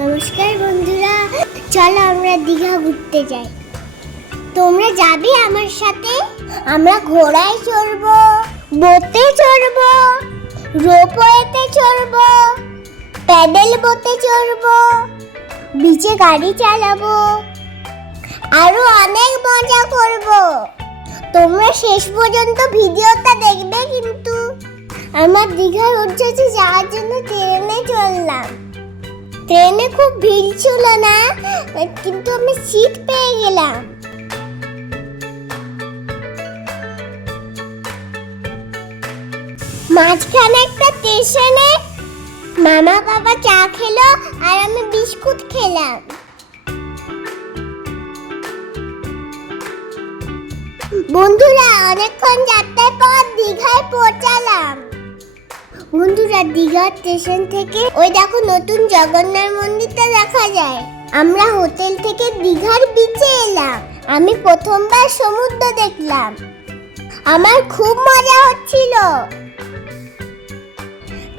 নমস্কার বন্ধুরা, চলো আমরা দীঘা ঘুরতে যাই। তোমরা যাবে আমার সাথে? আমরা ঘোড়ায় চড়বো, বোটে চড়বো, রোপওয়েতে চড়বো, প্যাডেল বোটে চড়বো, বিচে গাড়ি চালাবো, আরো অনেক মজা করবো। তোমরা শেষ পর্যন্ত ভিডিওটা দেখবে কিন্তু। আমার দীঘার উদ্দেশ্যে যাওয়ার জন্য ট্রেনে চললাম। ট্রেনে খুব ভিড় ছিল না, কিন্তু আমি সিট পেয়ে গেলাম। মাঝখানে একটা স্টেশনে মামা বাবা চা খেলো আর আমি বিস্কুট খেলাম। বন্ধুরা, অনেকক্ষণ যাত্রার পর দীঘায় পৌঁছালাম। বন্ধুরা, দীঘা স্টেশন থেকে ওই দেখো নতুন জগন্নাথ মন্দিরটা দেখা যায়। আমরা হোটেল থেকে দীঘার বিচে এলাম। আমি প্রথমবার সমুদ্র দেখলাম। আমার খুব মজা হচ্ছিল।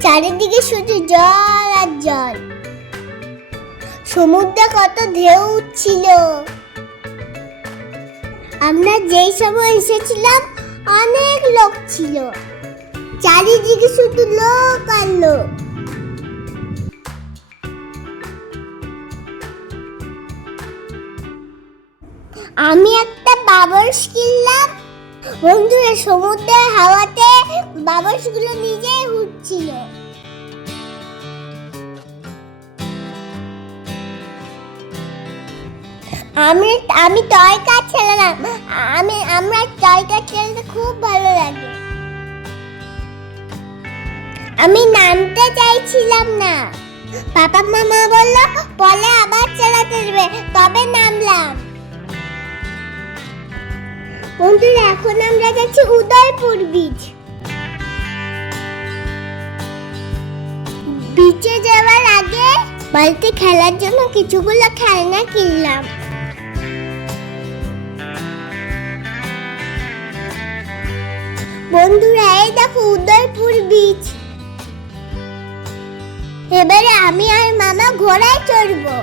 চারিদিকে শুধু জল আর জল। সমুদ্রে কত ঢেউ উঠছিল। আমরা যেই সময় এসেছিলাম অনেক লোক ছিল। চারিদিকে শুধু লোক আর লোক। আমি একটা বাবরস কিনলাম। বন্ধুরা, সমুদ্রের হাওয়াতে বাবরস গুলো নিজেই উঠছিল। আমি টয় কার খেলাম। আমরা টয় কার খেলতে খুব ভালো লাগে। আমি নামতে চাইছিলাম না। পাপা মামা বলল পরে আবার চালাতে দেবে, তবে নামলাম। বন্ধুরা, এখন আমরা যাচ্ছি উদয়পুর বিচ। বিচে যাওয়ার আগে বাড়িতে খেলার জন্য কিছুগুলো খেলনা কিনলাম। বন্ধুরা, এই দেখো উদয়পুর বিচ। এবারে আমি আর মামা ঘোড়ায় চড়বো।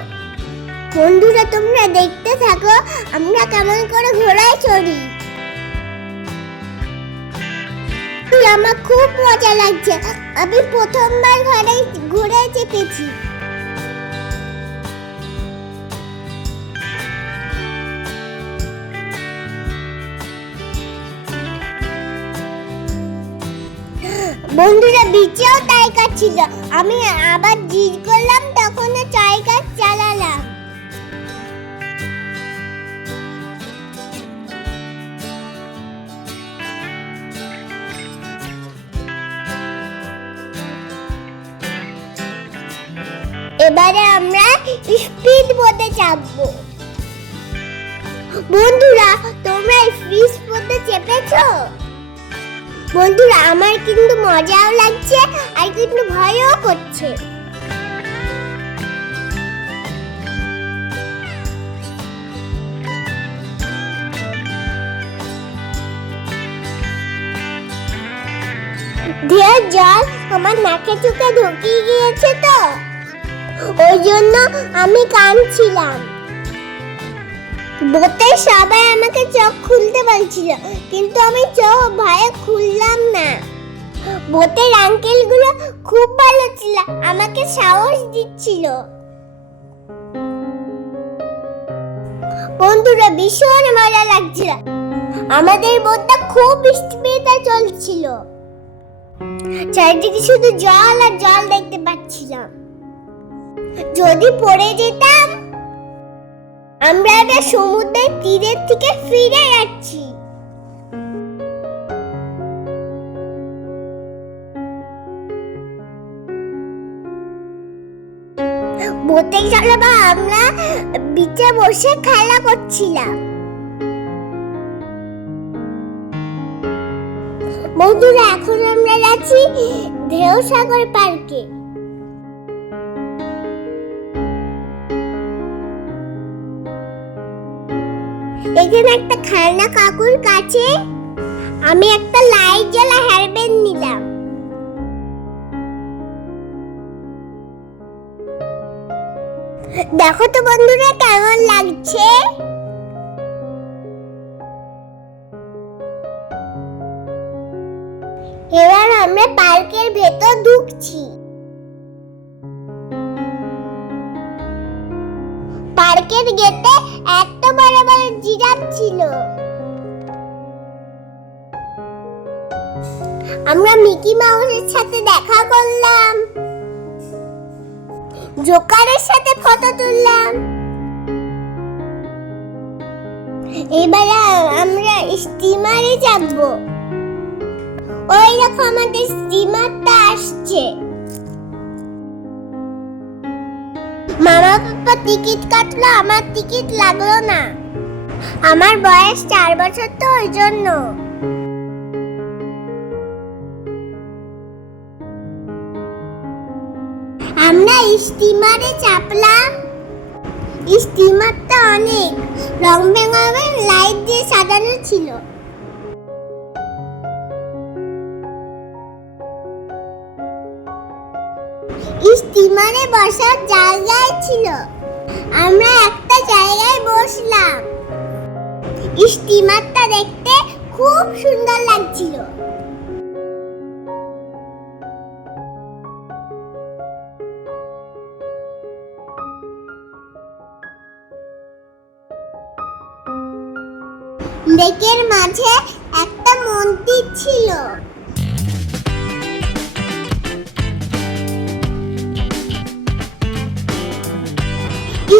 বন্ধুরা, তোমরা দেখতে থাকো আমরা কেমন করে ঘোড়ায় চড়ি। আমার খুব মজা লাগছে। আমি প্রথমবার ঘোড়ায় চেপেছি। বন্ধুরা, বিচেও তাই কাটছিল। আমি আবার জিদ করলাম, তখন চাই কাজ চালালাম। এবারে আমরা স্পিড বোটে চাপবো। বন্ধুরা, তোমরা স্পিড বোটে চেপেছো? বন্ধুরা, আমার কিন্তু মজাও লাগছে আর কিন্তু ভয়ও করছে। ঢের জল আমার নাকে চোখে ঢুকিয়ে গিয়েছে, তো ওই জন্য আমি কাঁদছিলাম। বোটে সবাই আমাকে চোখ খুলতে বলছিল, কিন্তু আমি চোখ ভয়ে খুললাম না। বোটের আঙ্কেল গুলো খুব ভালো ছিল, আমাকে সাহস দিচ্ছিল। বন্ধুরা, ভীষণ মজা লাগছিল। আমাদের বোটটা খুব স্পিডে চলছিল। চারিদিকে শুধু জল আর জল দেখতে পাচ্ছিলাম। যদি পড়ে যেতাম। আমরা এবার সমুদ্রের তীরের থেকে ফিরে যাচ্ছি। বোটে চালাবো, আমরা বিচে বসে খেলা করছিলাম। বন্ধুরা, এখন আমরা যাচ্ছি ঢেউসাগর পার্কে। এখানে একটা খেলনা কাকুর কাছে আমি একটা লাইট জ্বালা হেয়ারব্যান্ড নিলাম। দেখো তো বন্ধুরা কেমন লাগছে। এবার আমরা পার্কের ভেতর ঢুকছি। পার্কের গেটে একটা বড় বড় জিরাফ ছিল। আমরা মিকি মাউসের সাথে দেখা করলাম, জোকারের সাথে ফটো তুললাম। এবারে আমরা স্টিমারে যাব। ওই দেখো আমাদের স্টিমারটা আসছে। মামা পাপা টিকিট কাটলো, আমার টিকিট লাগলো না। আমার বয়স 4 বছর, তো ওই জন্য। আমরা স্টিমারে চাপলাম। স্টিমারটা অনেক রং বেরঙের লাইট দিয়ে সাজানো ছিল। স্টিমারে বসার জায়গায় ছিল। আমরা একটা জায়গায় বসলাম। স্টিমারটা দেখতে খুব সুন্দর লাগছিল। লেকের মাঝে একটা মন্দির ছিল।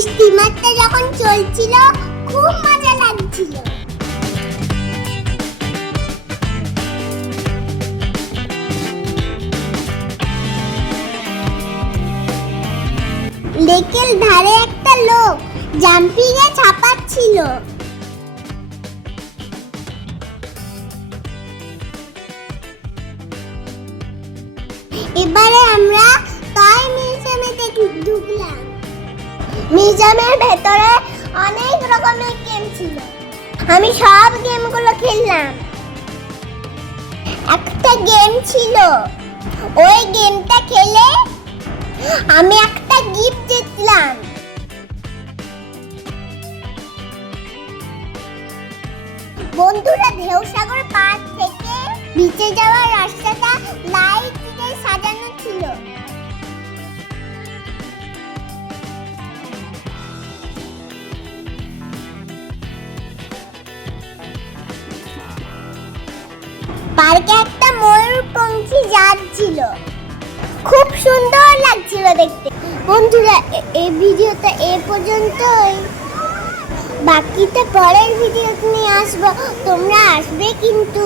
স্টিমারটা যখন চলছিল খুব মজা লাগছিল। লেকের ধারে একটা লোক জাম্পিং এ ছাপাচ্ছিল। এবারে আমরা টয় মিউজিয়ামে ঢুকলাম। মিউজিয়ামের ভেতরে অনেক রকমের গেম ছিল। আমি সব গেমগুলো খেললাম। একটা গেম ছিল, ওই গেমটা খেলে আমি একটা গিফট জিতলাম। বন্ধুরা, ঢেউসাগর পার্ক থেকে বিচে যাওয়ার রাস্তাটা লাইট দিয়ে সাজানো ছিল। পার্কে একটা ময়ূরপঙ্খী যাচ্ছিল, খুব সুন্দর লাগছিল দেখতে। বন্ধুরা, এই ভিডিওটা এই পর্যন্তই। বাকিটা পরের ভিডিওতে নিয়ে আসবো, তোমরা আসবে কিন্তু।